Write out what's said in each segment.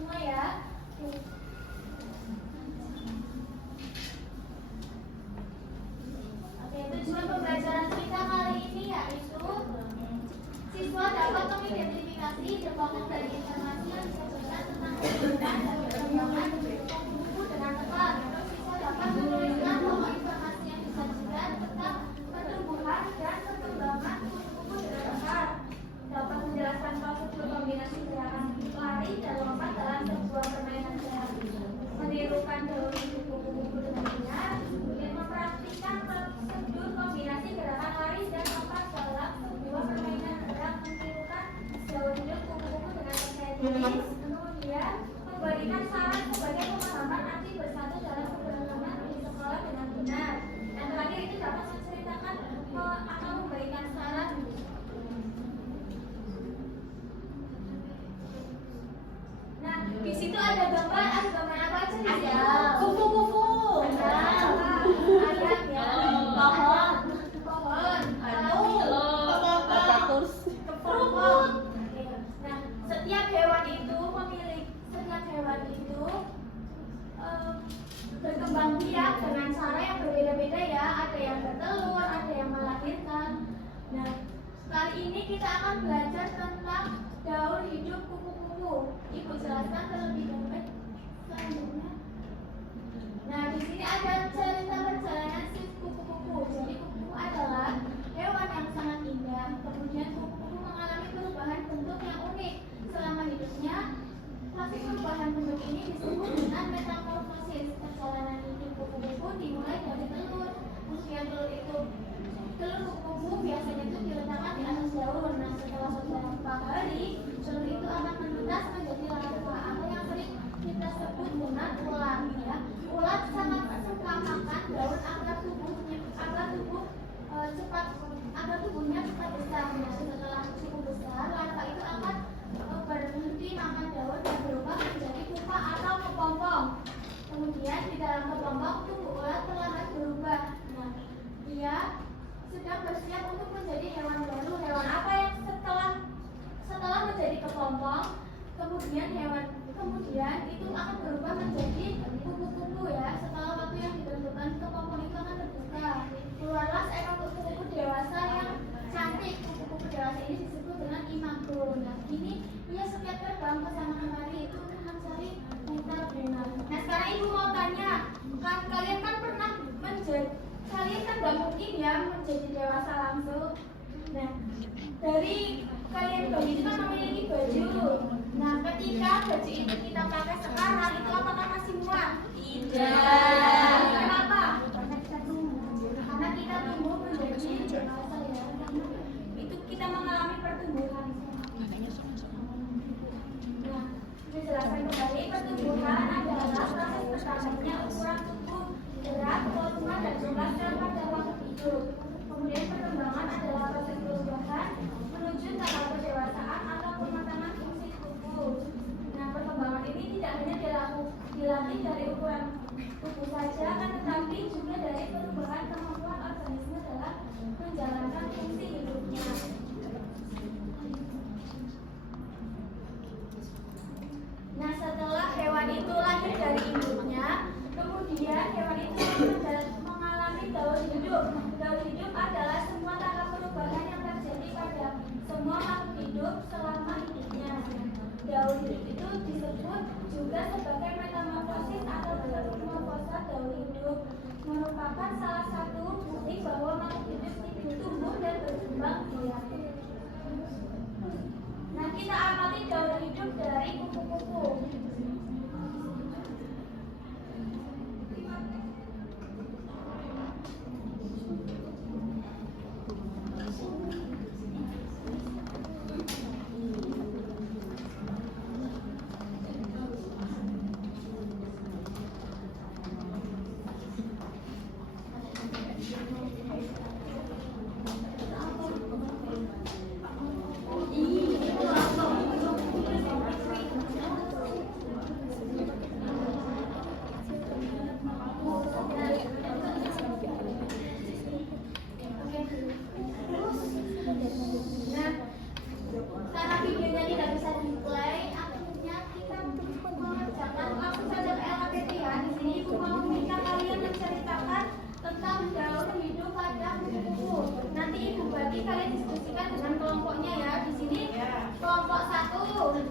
semua ya. Oke, tujuan pembelajaran kita kali ini yaitu siswa dapat mengidentifikasi dan pokok dari informasi yang disebutkan tentang penggunaan dan perkembangan buku dengan tepat. Siswa dapat menuliskan pokok informasi yang disajikan tentang pertumbuhan dan perkembangan buku dengan tepat. Dapat menjelaskan prosedur kombinasi gerakan lari dan lompat dalam sebuah permainan sehat. Menirukan daun buku-buku dengan benar, kemudian mempraktikkan prosedur kombinasi gerakan lari dan lompat dalam sebuah permainan gerak, menirukan daun buku-buku dengan percaya diri, kemudian memberikan saran sebagai pemahaman arti bersatu dalam keberagaman di sekolah dengan benar. Dan terakhir itu dapat menceritakan atau memberikan saran. Nah, di situ ada gambar apa aja nih? Ada kupu-kupu, ada ayam ya, pohon, kepompong. Nah, setiap hewan itu berkembang biak dengan cara yang berbeda-beda ya. Ada yang bertelur, ada yang melahirkan. Nah, kali ini kita akan belajar tentang daur hidup kupu-kupu. Ibu jelaskan terlebih dahulu selanjutnya. Nah, di sini ada cerita perjalanan si kupu-kupu. Jadi kupu-kupu adalah hewan yang sangat indah. Kemudian kupu-kupu mengalami perubahan bentuk yang unik selama hidupnya. Proses perubahan bentuk ini disebut dengan metamorfosis. Perjalanan hidup kupu-kupu dimulai dari telur. Usia telur kupu-kupu biasanya itu diletakkan di atas daun. Nah, setelah beberapa hari, telur itu akan menetas menjadi larva atau yang sering kita sebut dengan ulat ya. Ulat sangat suka makan daun agar tubuhnya cepat besar. Nah, setelah cukup besar, larva itu akan berhenti makan daun dan berubah menjadi pupa atau kepompong. Kemudian di dalam kepompong tubuh ulat perlahan berubah. Nah, dia sedang bersiap untuk menjadi hewan baru. Hewan apa yang setelah menjadi kepompong, kemudian itu akan berubah menjadi kupu-kupu ya. Setelah waktu yang ditentukan, kepompong itu akan terbuka. Keluarlah seekor kupu-kupu dewasa yang cantik. Kupu-kupu dewasa ini disebut dengan imago. Nah, ini ia setiap terbang ke sana kemari itu mencari nektar benar. Nah, sekarang ibu mau tanya, kalian kan nggak mungkin ya menjadi dewasa langsung. Nah, dari kalian baju itu kan memiliki baju. Nah, ketika baju itu kita pakai sekarang, itu apakah masih muat? Tidak. Kenapa? Karena kita tumbuh menjadi dewasa ya. Itu kita mengalami pertumbuhan. Nah, dijelaskan kembali, pertumbuhan adalah proses bertambahnya ukuran tubuh, berat, volume, dan jumlah sel pada waktu hidup. Kemudian perkembangan adalah proses perubahan menuju tahap pendewasaan atau pematangan fungsi tubuh. Nah, perkembangan ini tidak hanya dilatih dari ukuran tubuh saja, kan tetapi juga dari perubahan kemampuan organisme dalam menjalankan fungsi hidupnya. Nah, setelah hewan itu lahir dari induknya, kemudian hewan itu mengalami daur hidup. Daur hidup adalah semua tahap perubahan yang terjadi pada semua makhluk hidup selama hidupnya. Daur hidup itu disebut juga sebagai metamorfosis atau metamorfosa daur hidup. Merupakan salah satu bukti bahwa makhluk hidup itu tumbuh dan berkembang biak. Nah, kita amati daur hidup dari kupu-kupu.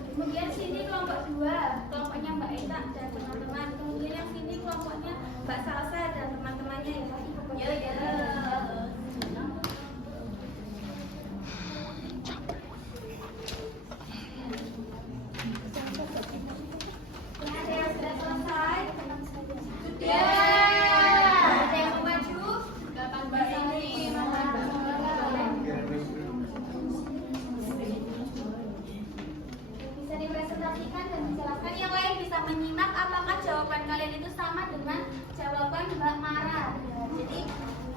Kemudian sini kelompok 2, kelompoknya Mbak Eta dan teman-teman. Kemudian yang sini kelompoknya Mbak Salsa dan teman-temannya yang tadi kemudian ya. Ada yang sudah selesai? Sudah. Ada yang mau maju? Kapan Mbak ini? Bisa dipresentasikan dan dijelaskan. Yang lain bisa menyimak apakah jawaban kalian itu sama dengan jawaban Mbak Mara. Jadi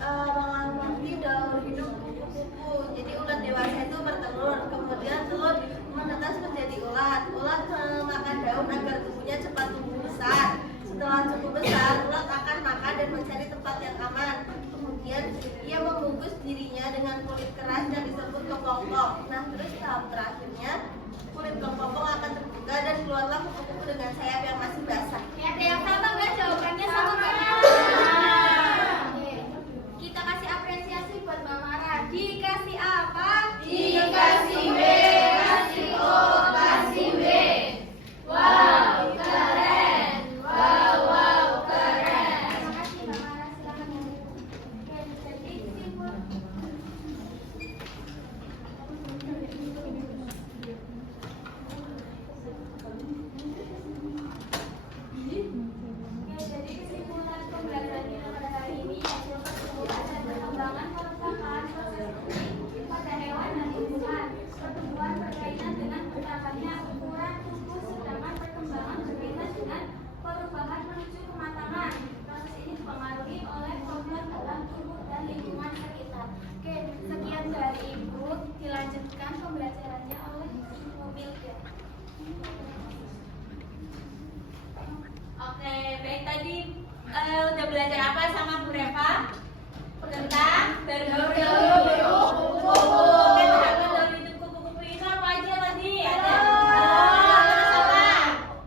mengalami daur hidup kupu-kupu. Jadi ulat dewasa itu bertelur, kemudian telur menetas menjadi ulat. Ulat memakan daun agar tubuhnya cepat tumbuh besar. Setelah tumbuh besar, ulat akan makan dan mencari tempat yang aman. Kemudian ia membungkus dirinya dengan kulit keras yang disebut kepompong. Nah, terus tahap terakhirnya kulit kepompong akan terbuka dan keluarlah kupu-kupu dengan sayap yang masih basah. Ada yang sama nggak jawabannya sama Mbak Mara? Kita kasih apresiasi buat Mbak Mara. Dikasih apa? Dikasih B, kasih O, kasih B. Wow, keren. Wow, keren. Terima kasih Mbak Mara. Silakan. Oke, jadi simpul. Oke, jadi kesimpulan pembelajaran kita pada hari ini yaitu pertumbuhan dan perkembangan merupakan proses unik pada hewan dan tumbuhan. Pertumbuhan berkaitan dengan bertambahnya ukuran tubuh, sedangkan perkembangan berkaitan dengan perubahan menuju kematangan. Proses ini dipengaruhi oleh hormon dalam tubuh dan lingkungan sekitar. Oke, sekian dari Ibu. Dilanjutkan pembelajarannya oleh Ibu Milda. Oke, baik tadi udah belajar apa sama Bu Reva? Tentang bergaul kupu-kupu. Tentang bergaul hidup kupu-kupu itu apa aja tadi? Ada terus apa?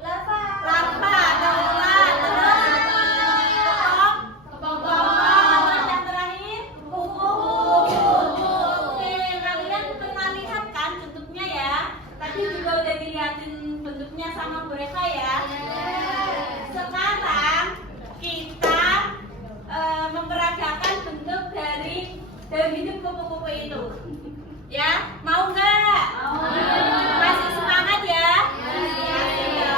Larva, ada ulat, terus kepompong, terus yang terakhir kupu-kupu. Oke, kalian pernah lihat kan bentuknya ya? Tadi juga udah dilihatin bentuknya sama Bu Reva ya. Sekarang kita memperagakan bentuk dari daun hidup kupu-kupu itu. Ya, mau nggak? Masih semangat ya? Iya.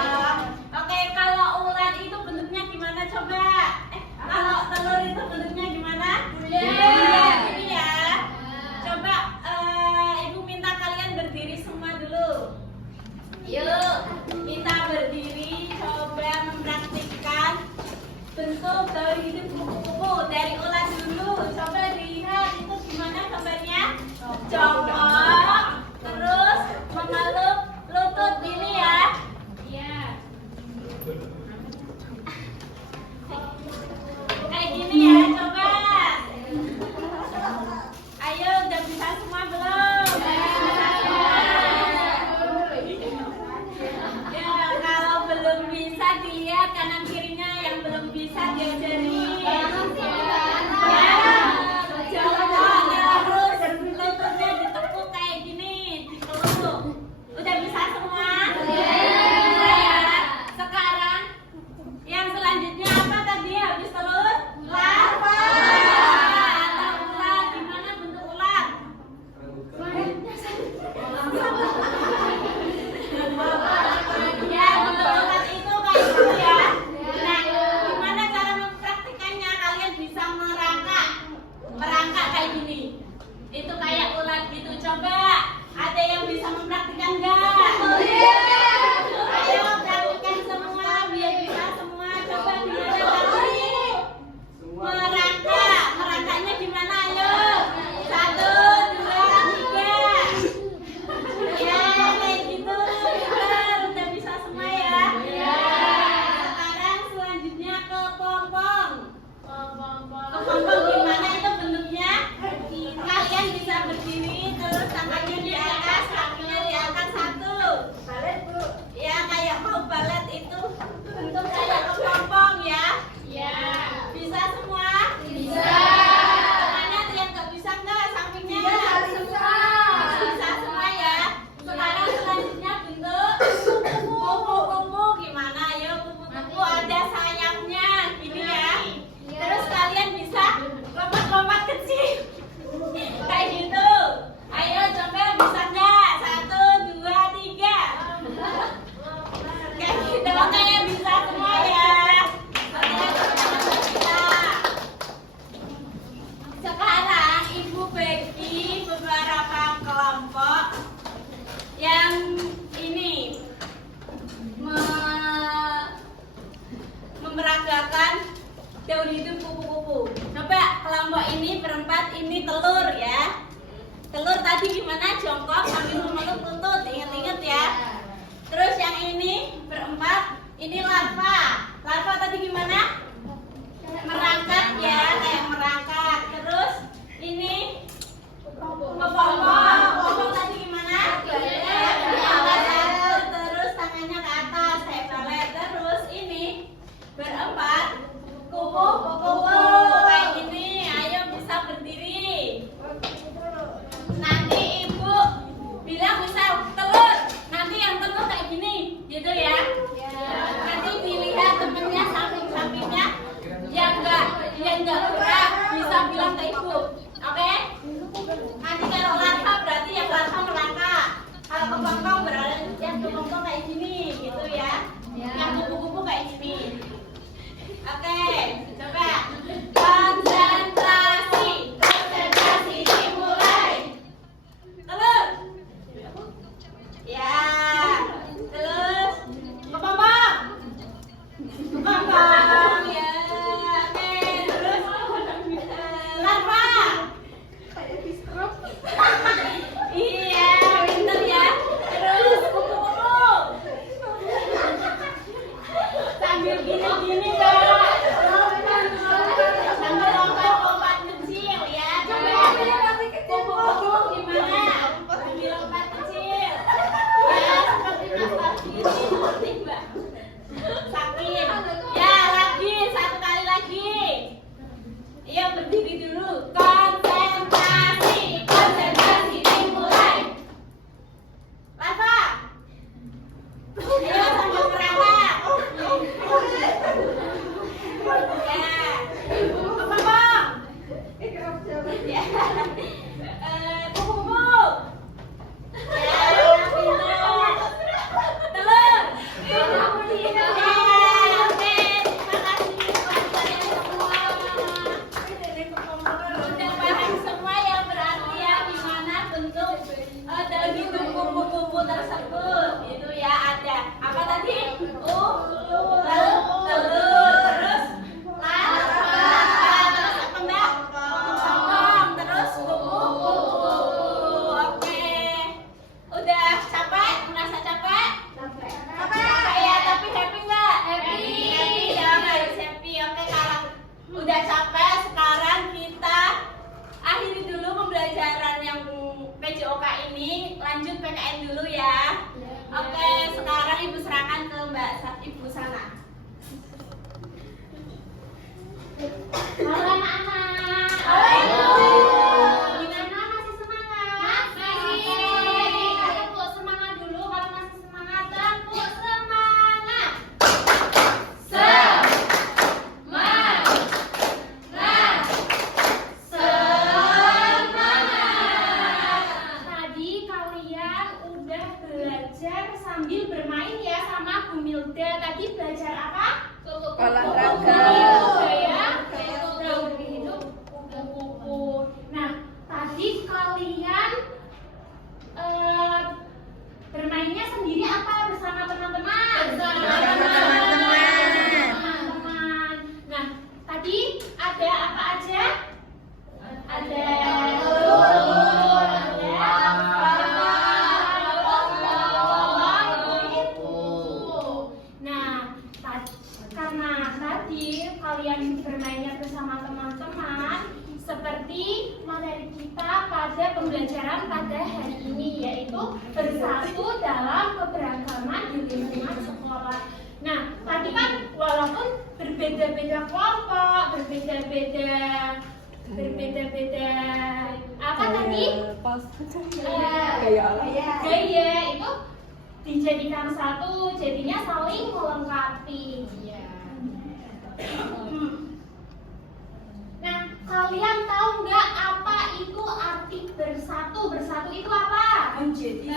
Oke, kalau ulat itu bentuknya gimana coba? Kalau telur itu bentuknya gimana? Bulat. Ini ya. Coba Ibu minta kalian berdiri semua dulu. Yuk, kita berdiri, coba mempraktikkan bentuk daun hidup kupu-kupu dari ulat dulu. Coba dilihat itu gimana gambarnya? Jongkok, terus mengelup lutut ini ya. Iya. Kayak gini ya, coba. Ayo, udah bisa semua belum? Ya, kalau belum bisa dilihat kanan kirinya, yang belum bisa diajarin. Ya, jongkoknya harus lututnya ditekuk kayak gini, diteluk. Udah bisa semua? Bisa ya. Sekarang yang selanjutnya apa tadi habis telur? Larva. Atau ulat. Gimana bentuk ulat? Ya, bentuk ulat itu kayak gitu ya. Nah, gimana cara mempraktikannya? Kalian bisa merangkak kayak gini. Itu kayak ulat gitu. Coba, ada yang bisa mempraktikkan nggak? Ayo praktikkan semua biar bisa semua. Coba gimana tadi? Merangkaknya gimana? Ayo. 1, 2, 3. Ya, kayak gitu. Udah bisa semua ya. Sekarang selanjutnya ke pompong. Kepompong gimana itu bentuknya? Kalian bisa berdiri terus tangannya di atas, kakinya di atas satu. Balet Bu. Ya, kayak mau balet itu bentuk kayak kepompong ya. Iya. Bisa semua? Bisa. Tangannya ada yang nggak bisa nggak sampingnya? Bisa semua ya. Sekarang selanjutnya bentuk gimana? Jongkok sambil memeluk lutut, inget-inget ya. Terus yang ini berempat, ini larva. Larva tadi gimana? Merangkak ya, kayak merangkak. Terus ini kepompong tadi gimana? Terus tangannya ke atas kayak balet. Terus ini berempat, kupu-kupu kayak gini. Ayo bisa berdiri. Nanti ibu bilang bisa telur. Nanti yang telur kayak gini, gitu ya. Nanti dilihat temennya samping-sampingnya. Yang enggak gerak bisa bilang ke ibu. Oke? Nanti kalau larva berarti yang larva merangkak. Kalau kepompong berarti yang kepompong kayak gini, gitu ya. Yang kupu-kupu kayak gini. Oke, coba konsentrasi dimulai. Telur. Ya, terus kepompong. Kepompong ya. Oke, terus larva. Iya, pinter ya. Terus kupu-kupu. Sambil gini-gini, Kak. Sambil lompat-lompat kecil ya. Coba kupu-kupu gimana? Sambil lompat kecil. Ya, seperti Mas Sakti. Seperti Mbak Sakti. Ya, lagi. Satu kali lagi. Iya, berdiri dulu. Konsentrasi dimulai. Larva. Ayo sambil merangkak. Ya. Kepompong. Ya. Kupu-kupu. Ya, pintar. Telur. Ya, oke. Terima kasih buat kalian semua. Udah paham semua ya, berarti ya gimana bentuk dari kupu-kupu tersebut. Itu ya ada. Apa tadi? Telur. Terus larva. Terus apa Mbak? Kepompong. Terus kupu-kupu. Oke. Udah capek? Merasa capek? Capek ya, tapi happy nggak? Happy ya, harus happy. Oke, kalau udah capek, sekarang kita akhiri dulu pembelajaran yang PJOK ini. Lanjut PKN dulu ya. Oke, sekarang Ibu serahkan ke Ibu sana. Halo anak-anak. Gimana, masih semangat? Masih. Tepuk semangat dulu kalau masih semangat. Tepuk semangat. Tadi kalian udah belajar sambil bermain ya sama Bu Milda. Tadi belajar apa? Olahraga. Ya. Udah hidup kupu-kupu. Nah, tadi kalian bermainnya sendiri apa bersama teman-teman? Teman-teman. Nah, tadi ada apa aja? Ada telur, nah, karena tadi kalian bermainnya bersama teman-teman, seperti materi kita pada pembelajaran pada hari ini, yaitu bersatu dalam keberagaman di lingkungan sekolah. Nah, tadi kan walaupun berbeda-beda kelompok, berbeda-beda apa tadi? Gaya itu dijadikan satu, jadinya saling melengkapi. Nah, kalian tahu nggak apa itu arti bersatu? Bersatu itu apa? Menjadi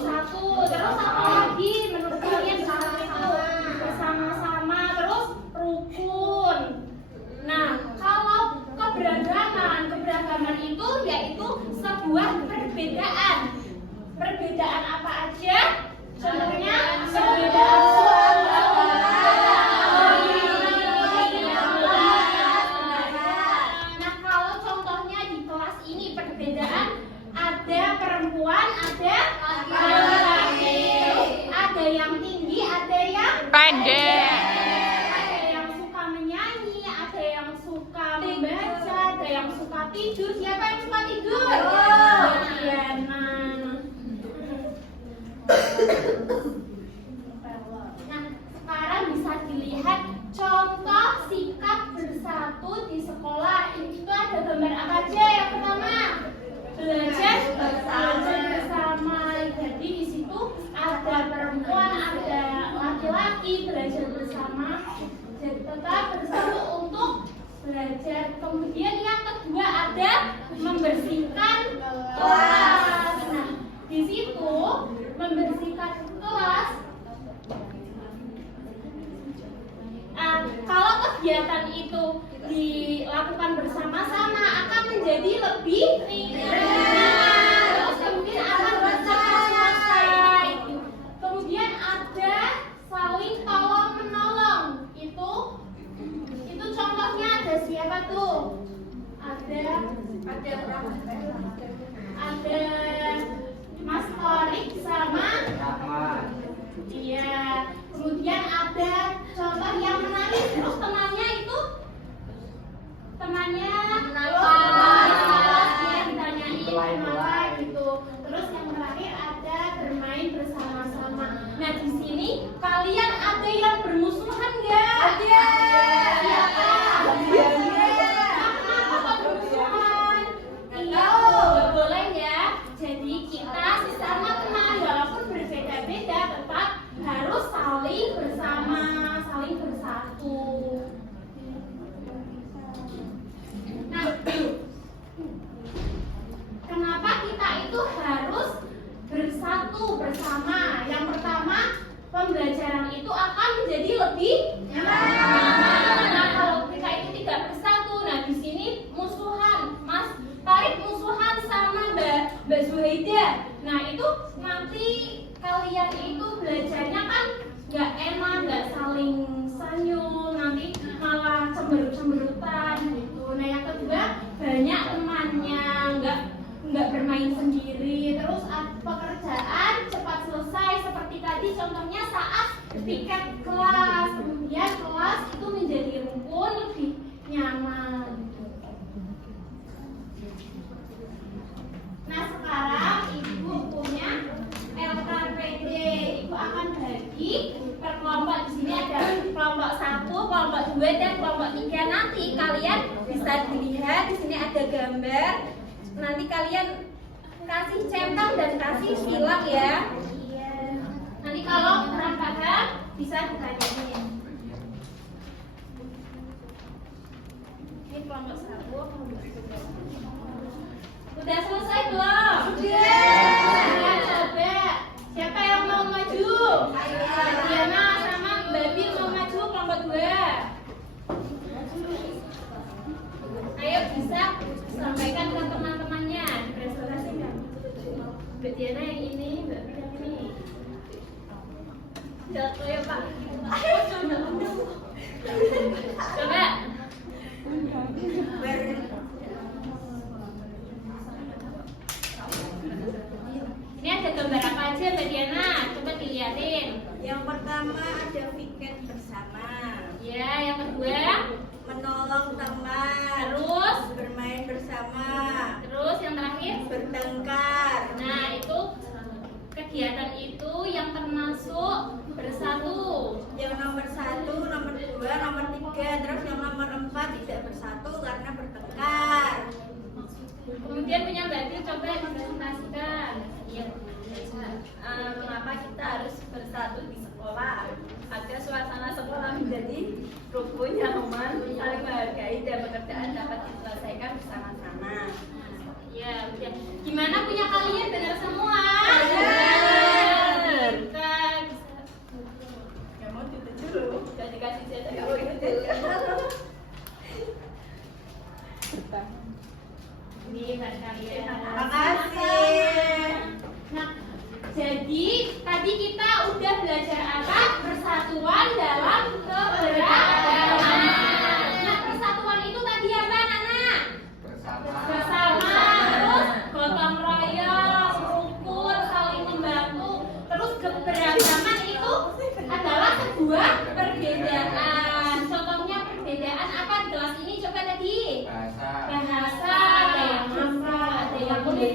satu. Terus apa lagi menurut kalian bersatu itu? Bersama-sama, terus rukun. Nah, kalau keberagaman itu yaitu sebuah perbedaan. Perbedaan apa aja? Contohnya perbedaan suara. Nah, kalau contohnya di kelas ini perbedaan belajar. Kemudian yang kedua ada membersihkan kelas. Nah, di situ membersihkan kelas. Kalau kegiatan itu dilakukan bersama-sama akan menjadi lebih ringan. Terus kemudian akan cepat selesai. Kemudian ada saling tolong menolong. Itu contohnya ada siapa tuh? Ada Mas Torik sama iya. Kemudian ada contoh yang menarik. Terus temannya itu ditanyain kenapa gitu. Terus yang terakhir ada bermain bersama-sama. Nah di sini kalian ada yang bermusuhan nggak? Ada. Siapa? Kenapa bermusuhan? Iya, nggak boleh ya. Jadi kita sesama teman walaupun berbeda-beda tetap harus saling bersama, saling bersatu. Nah, kenapa kita itu harus bersatu bersama? Yang pertama, pembelajaran itu akan menjadi lebih nyaman. Nah, kalau kita itu tidak bersatu, nah di sini musuhan, Mas Tarik musuhan sama Mbak Zuhaida. Nah, itu nanti kalian itu belajarnya kan nggak enak, nggak saling senyum, nanti malah cemberut-cemberutan gitu. Nah yang kedua banyak temannya, nggak bermain sendiri. Terus pekerjaan cepat selesai seperti tadi contohnya saat piket kelas. Kemudian kelas itu menjadi rukun, lebih nyaman. Nah sekarang ibu punya LKPD. Ibu akan bagi per kelompok. Di sini ada kelompok 1, kelompok 2, dan kelompok 3. Nanti kalian bisa dilihat di sini ada gambar. Nanti kalian kasih centang dan kasih silang ya. Nanti kalau kurang paham bisa ditanyain. Ini kelompok 1, kelompok 2. Udah selesai belum? Sudah. Coba. Siapa yang mau maju? Diana sama Mbak Bil mau maju kelompok 2. Ayo bisa sampaikan ke teman-temannya. Presentasikan. Mbak Diana yang ini, Mbak Bil yang ini. Jatuh ya Pak. Coba. Ini ada gambar apa aja Mbak Diana? Coba dilihatin. Yang pertama ada piket bersama. Ya, yang kedua Menolong teman. terus Bermain bersama. terus yang terakhir. Bertengkar. Nah, itu kegiatan itu yang termasuk bersatu. Yang nomor 1, nomor 2, nomor 3. Terus yang nomor 4 tidak bersatu karena bertengkar. Kemudian punya Mbak Bil coba presentasikan. Iya. Mengapa kita harus bersatu di sekolah agar suasana sekolah menjadi rukun, nyaman, saling menghargai dan pekerjaan dapat diselesaikan bersama-sama. Ya, udah. Gimana punya kalian benar semua? Benar. Kita Gak mau tidur dulu, udah dikasih jatah gak mau tidur. ini buat kalian. Terima kasih. Nah, jadi tadi kita udah belajar apa? Persatuan dalam keberagaman. Nah, persatuan itu tadi apa, anak-anak? Bersama, terus gotong royong, rukun, saling membantu. Terus keberagaman itu adalah sebuah perbedaan. Contohnya perbedaan apa di kelas ini? Coba tadi. Bahasa, ada yang hafal, ada yang hobi.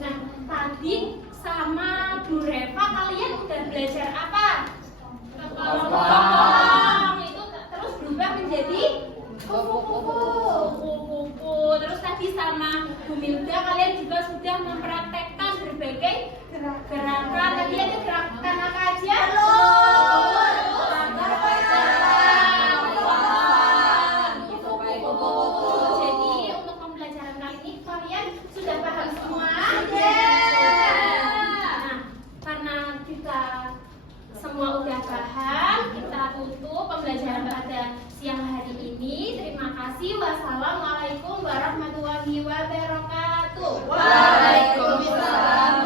Nah, tadi sama Bu Reva kalian udah belajar apa? Kelompok. Itu terus berubah menjadi kupu-kupu. Terus tadi sama Bu Milda kalian juga sudah mempraktekkan berbagai gerakan. Tadi ada gerakan apa aja? Terus kasih. Wassalamualaikum warahmatullahi wabarakatuh. Waalaikumsalam